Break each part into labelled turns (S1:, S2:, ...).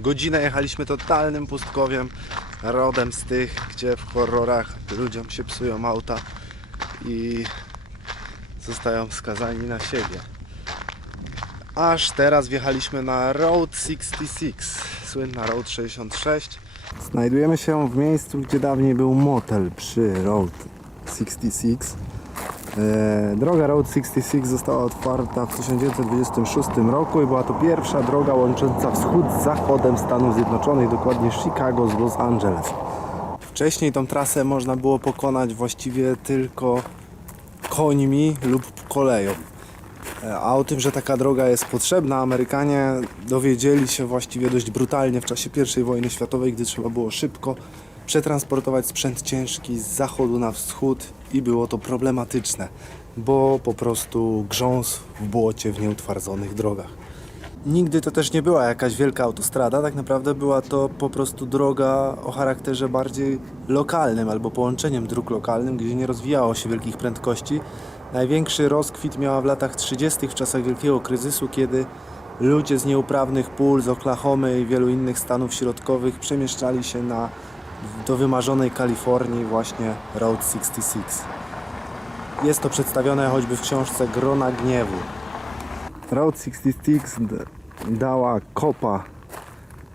S1: godzinę jechaliśmy totalnym pustkowiem, rodem z tych, gdzie w horrorach ludziom się psują auta i zostają skazani na siebie. Aż teraz wjechaliśmy na Road 66, słynna Road 66. Znajdujemy się w miejscu, gdzie dawniej był motel przy Road 66. E, Droga Road 66 została otwarta w 1926 roku i była to pierwsza droga łącząca wschód z zachodem Stanów Zjednoczonych, dokładnie Chicago z Los Angeles. Wcześniej tą trasę można było pokonać właściwie tylko końmi lub koleją. E, A o tym, że taka droga jest potrzebna, Amerykanie dowiedzieli się właściwie dość brutalnie w czasie I wojny światowej, gdy trzeba było szybko przetransportować sprzęt ciężki z zachodu na wschód i było to problematyczne, bo po prostu grząs w błocie w nieutwardzonych drogach. Nigdy to też nie była jakaś wielka autostrada, tak naprawdę była to po prostu droga o charakterze bardziej lokalnym albo połączeniem dróg lokalnym, gdzie nie rozwijało się wielkich prędkości. Największy rozkwit miała w latach 30. w czasach wielkiego kryzysu, kiedy ludzie z nieuprawnych pól, z Oklahomy i wielu innych stanów środkowych przemieszczali się na, do wymarzonej Kalifornii właśnie Route 66. Jest to przedstawione choćby w książce Grona Gniewu. Route 66 d- dała kopa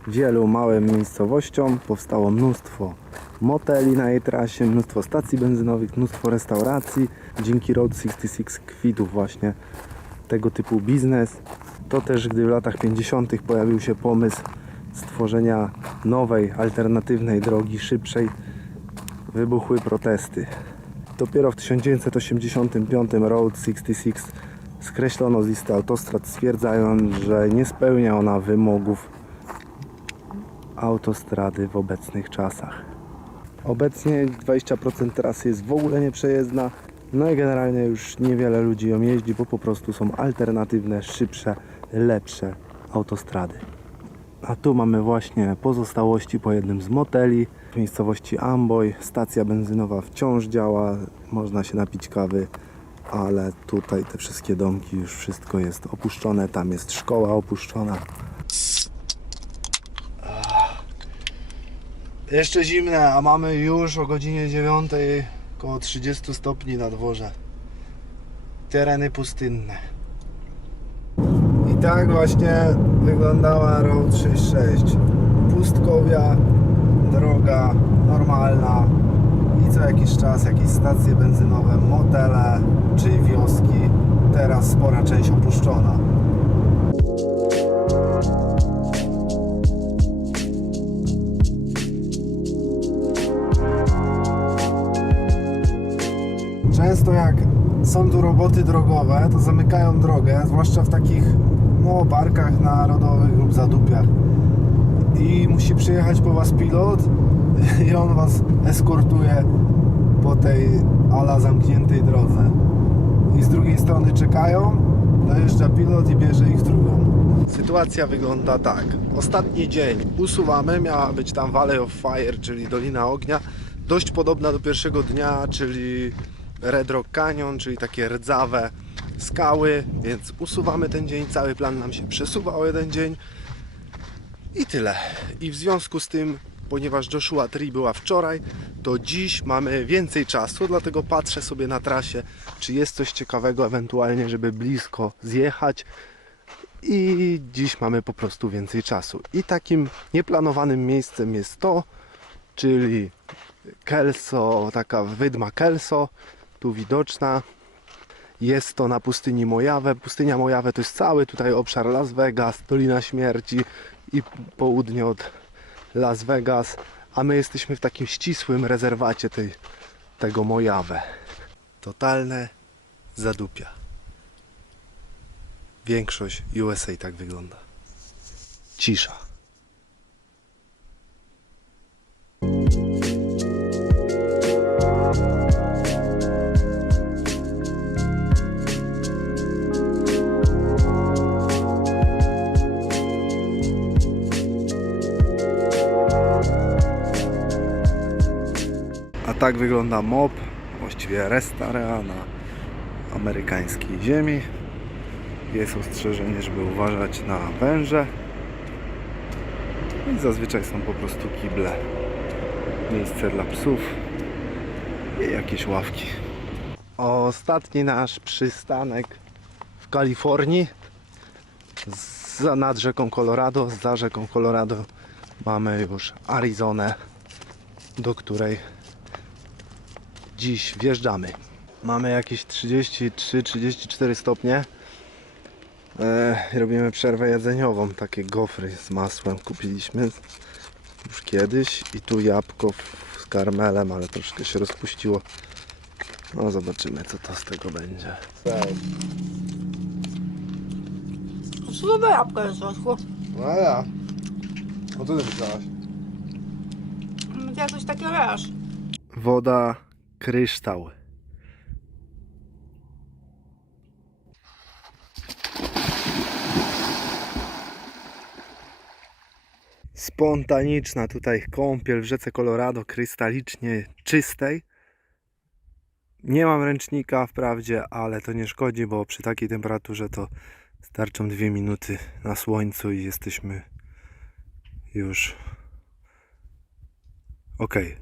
S1: wielu małym miejscowościom. Powstało mnóstwo moteli na jej trasie, mnóstwo stacji benzynowych, mnóstwo restauracji. Dzięki Road 66 kwitł właśnie tego typu biznes. To też, gdy w latach 50. pojawił się pomysł stworzenia nowej, alternatywnej drogi, szybszej, wybuchły protesty. Dopiero w 1985 Road 66 skreślono z listy autostrad, stwierdzając, że nie spełnia ona wymogów autostrady w obecnych czasach. Obecnie 20% trasy jest w ogóle nieprzejezdna, no i generalnie już niewiele ludzi ją jeździ, bo po prostu są alternatywne, szybsze, lepsze autostrady. A tu mamy właśnie pozostałości po jednym z moteli w miejscowości Amboy. Stacja benzynowa wciąż działa, można się napić kawy, ale tutaj te wszystkie domki już wszystko jest opuszczone. Tam jest szkoła opuszczona. Jeszcze zimne, a mamy już o godzinie 9 około 30 stopni na dworze. Tereny pustynne. Tak właśnie wyglądała Road 66. Pustkowia, droga normalna i co jakiś czas jakieś stacje benzynowe, motele czy wioski. Teraz spora część opuszczona. Często jak są tu roboty drogowe, to zamykają drogę, zwłaszcza w takich no, parkach narodowych lub zadupiach. I musi przyjechać po was pilot i on was eskortuje po tej ala zamkniętej drodze. I z drugiej strony czekają, dojeżdża pilot i bierze ich drugą. Sytuacja wygląda tak. Ostatni dzień usuwamy, miała być tam Valley of Fire, czyli Dolina Ognia. Dość podobna do pierwszego dnia, czyli Red Rock Canyon, czyli takie rdzawe skały, więc usuwamy ten dzień. Cały plan nam się przesuwa o jeden dzień. I tyle. I w związku z tym, ponieważ Joshua Tree była wczoraj, to dziś mamy więcej czasu, dlatego patrzę sobie na trasie, czy jest coś ciekawego ewentualnie, żeby blisko zjechać. I dziś mamy po prostu więcej czasu. I takim nieplanowanym miejscem jest to, czyli Kelso, taka wydma Kelso, tu widoczna. Jest to na pustyni Mojave. Pustynia Mojave to jest cały tutaj obszar Las Vegas, Dolina Śmierci i południe od Las Vegas, a my jesteśmy w takim ścisłym rezerwacie tej, tego Mojave. Totalne zadupia. Większość USA tak wygląda. Cisza. Tak wygląda MOP, właściwie restaura na amerykańskiej ziemi. Jest ostrzeżenie, żeby uważać na węże. I zazwyczaj są po prostu kible. Miejsce dla psów i jakieś ławki. Ostatni nasz przystanek w Kalifornii. Za nad rzeką Colorado, za rzeką Colorado mamy już Arizonę, do której dziś wjeżdżamy. Mamy jakieś 33-34 stopnie. E, robimy przerwę jedzeniową. Takie gofry z masłem kupiliśmy już kiedyś. I tu jabłko z karmelem, ale troszkę się rozpuściło. No zobaczymy co to z tego będzie.
S2: Słabe jabłko jest w środku.
S1: No ja. O co ty myślałaś?
S2: Ja coś takiego wiesz.
S1: Woda kryształ. Spontaniczna tutaj kąpiel w rzece Colorado, krystalicznie czystej. Nie mam ręcznika wprawdzie, ale to nie szkodzi, bo przy takiej temperaturze to starczą dwie minuty na słońcu i jesteśmy już okej.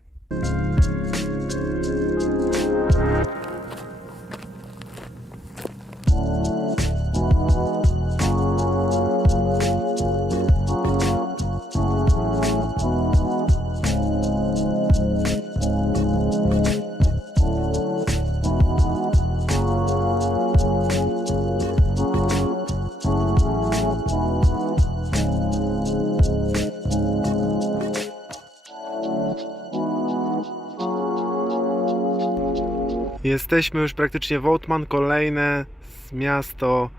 S1: Jesteśmy już praktycznie w Oatman, kolejne miasto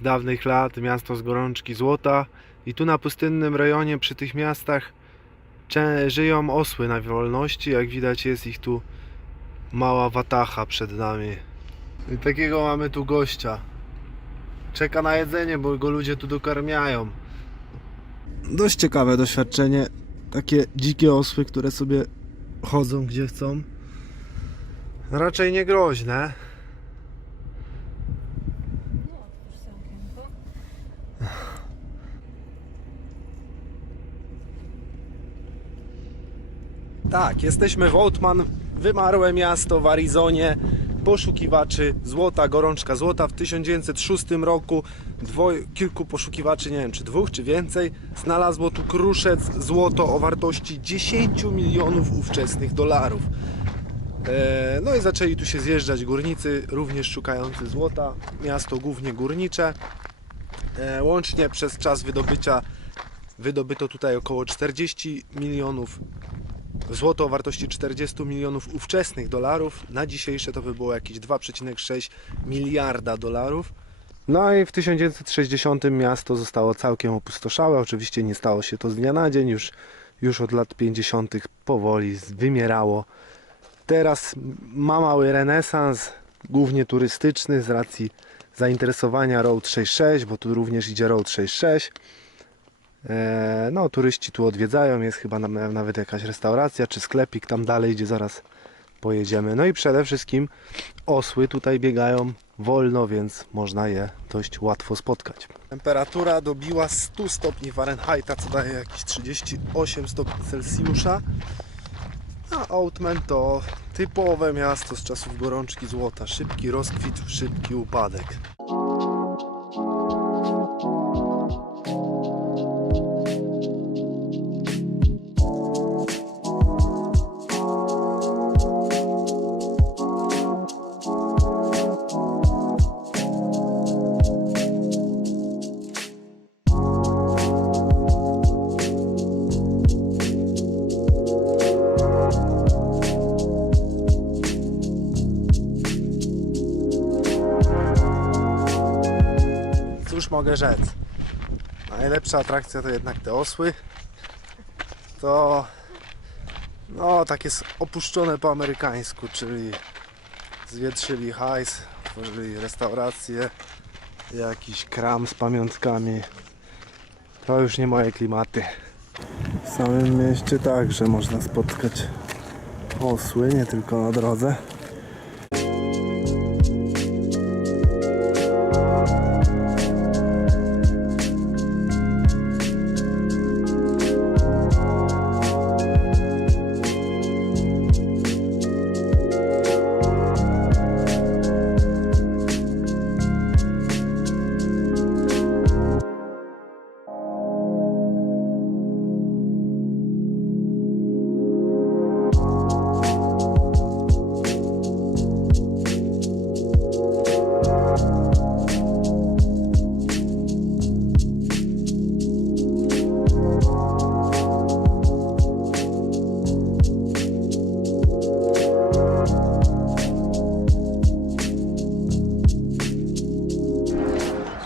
S1: z dawnych lat, miasto z gorączki złota. I tu na pustynnym rejonie przy tych miastach żyją osły na wolności. Jak widać jest ich tu mała watacha przed nami. I takiego mamy tu gościa. Czeka na jedzenie, bo go ludzie tu dokarmiają. Dość ciekawe doświadczenie. Takie dzikie osły, które sobie chodzą gdzie chcą. Raczej nie groźne. Tak, jesteśmy w Oatman, wymarłe miasto w Arizonie, poszukiwaczy złota, gorączka złota. W 1906 roku dwoj, kilku poszukiwaczy, nie wiem czy dwóch, czy więcej, znalazło tu kruszec złoto o wartości 10 milionów ówczesnych dolarów. E, No i zaczęli tu się zjeżdżać górnicy, również szukający złota. Miasto głównie górnicze. E, Łącznie przez czas wydobycia wydobyto tutaj około 40 milionów złoto o wartości 40 milionów ówczesnych dolarów. Na dzisiejsze to by było jakieś 2,6 miliarda dolarów. No i w 1960 miasto zostało całkiem opustoszałe. Oczywiście nie stało się to z dnia na dzień, już, już od lat 50. powoli wymierało. Teraz ma mały renesans, głównie turystyczny z racji zainteresowania Road 66, bo tu również idzie Road 66. Eee, No, turyści tu odwiedzają, jest chyba nawet jakaś restauracja czy sklepik tam dalej, gdzie zaraz pojedziemy. No i przede wszystkim osły tutaj biegają wolno, więc można je dość łatwo spotkać. Temperatura dobiła 100 stopni Fahrenheita, co daje jakieś 38 stopni Celsjusza. A Oatman to typowe miasto z czasów gorączki złota. Szybki rozkwit, szybki upadek. Mogę rzec? Najlepsza atrakcja to jednak te osły. To no takie opuszczone po amerykańsku, czyli zwietrzyli hajs, tworzyli restauracje, jakiś kram z pamiątkami. To już nie moje klimaty. W samym mieście także można spotkać osły, nie tylko na drodze.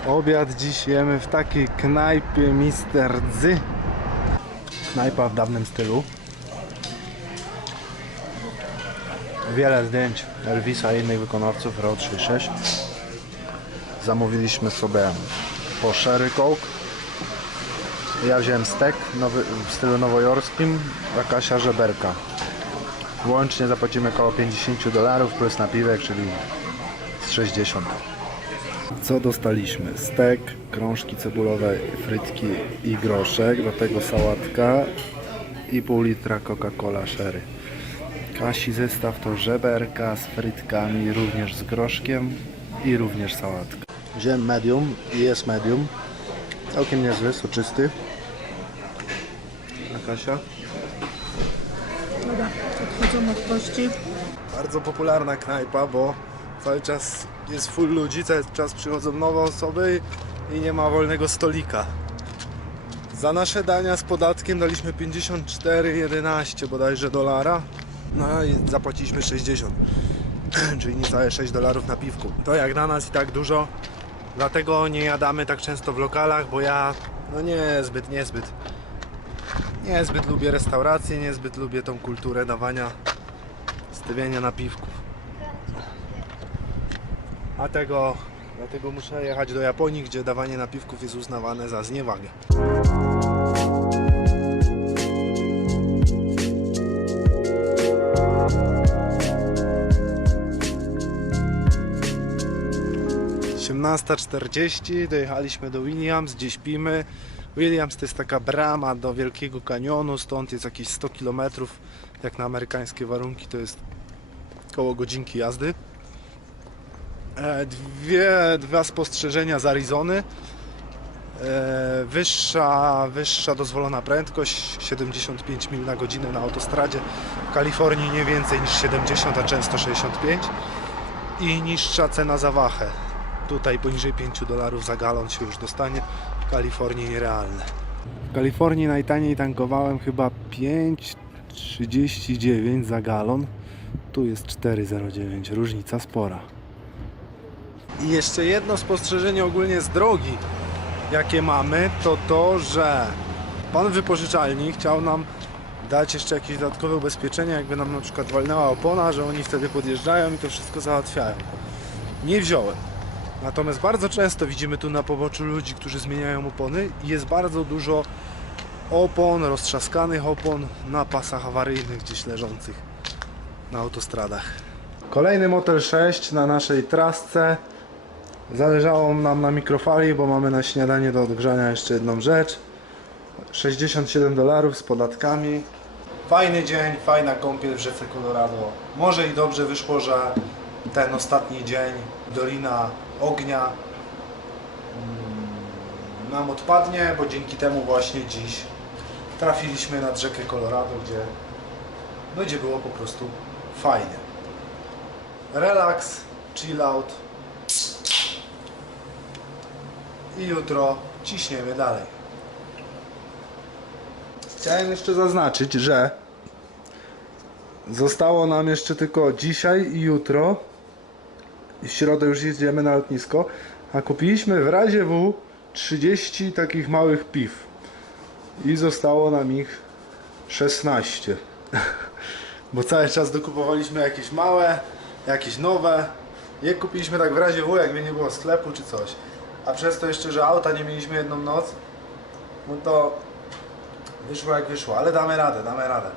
S1: Obiad dziś jemy w takiej knajpie Mister Dzy. Knajpa w dawnym stylu. Wiele zdjęć Elvisa i innych wykonawców RO 36. Zamówiliśmy sobie po Sherry Coke. Ja wziąłem stek nowy, w stylu nowojorskim, a Kasia żeberka. Łącznie zapłacimy około 50 dolarów plus napiwek, czyli z 60. Co dostaliśmy? Stek, krążki cebulowe, frytki i groszek, do tego sałatka i pół litra Coca-Cola Sherry. Kasi zestaw to żeberka z frytkami, również z groszkiem i również sałatka. Wziąłem medium i jest medium. Całkiem niezły, soczysty. A Kasia?
S2: Dobra, odchodzą od kości.
S1: Bardzo popularna knajpa, bo cały czas jest full ludzi, cały czas przychodzą nowe osoby i nie ma wolnego stolika. Za nasze dania z podatkiem daliśmy 54,11 bodajże dolara. No i zapłaciliśmy 60, czyli niecałe 6 dolarów na piwku. To jak na nas i tak dużo, dlatego nie jadamy tak często w lokalach, bo ja no niezbyt, niezbyt, niezbyt lubię restauracje, niezbyt lubię tą kulturę dawania stawiania napiwków. A tego, dlatego muszę jechać do Japonii, gdzie dawanie napiwków jest uznawane za zniewagę. Dojechaliśmy do Williams, gdzie śpimy. Williams to jest taka brama do Wielkiego Kanionu, stąd jest jakieś 100 km, jak na amerykańskie warunki to jest koło godzinki jazdy. E, Dwie, dwa spostrzeżenia z Arizony. E, Wyższa, wyższa dozwolona prędkość 75 mil na godzinę na autostradzie. W Kalifornii nie więcej niż 70, a często 65. I niższa cena za wachę. Tutaj poniżej 5 dolarów za galon się już dostanie. W Kalifornii nierealne. W Kalifornii najtaniej tankowałem chyba 5,39 za galon. Tu jest 4,09, różnica spora. I jeszcze jedno spostrzeżenie ogólnie z drogi, jakie mamy, to to, że pan wypożyczalni chciał nam dać jeszcze jakieś dodatkowe ubezpieczenie, jakby nam na przykład walnęła opona, że oni wtedy podjeżdżają i to wszystko załatwiają. Nie wziąłem. Natomiast bardzo często widzimy tu na poboczu ludzi, którzy zmieniają opony i jest bardzo dużo opon, roztrzaskanych opon na pasach awaryjnych gdzieś leżących na autostradach. Kolejny Motel 6 na naszej trasce. Zależało nam na mikrofali, bo mamy na śniadanie do odgrzania jeszcze jedną rzecz. 67 dolarów z podatkami. Fajny dzień, fajna kąpiel w rzece Colorado. Może i dobrze wyszło, że ten ostatni dzień, Dolina Ognia mm, nam odpadnie, bo dzięki temu właśnie dziś trafiliśmy nad rzekę Colorado, gdzie, no, gdzie było po prostu fajnie. Relaks, chill out i jutro ciśniemy dalej. Chciałem jeszcze zaznaczyć, że zostało nam jeszcze tylko dzisiaj i jutro. W środę już jedziemy na lotnisko. A kupiliśmy w razie W 30 takich małych piw. I zostało nam ich 16. Bo cały czas dokupowaliśmy jakieś małe, jakieś nowe. Je kupiliśmy tak w razie W, jakby nie było sklepu czy coś. A przez to jeszcze, że auta nie mieliśmy jedną noc, no to wyszło jak wyszło, ale damy radę, damy radę.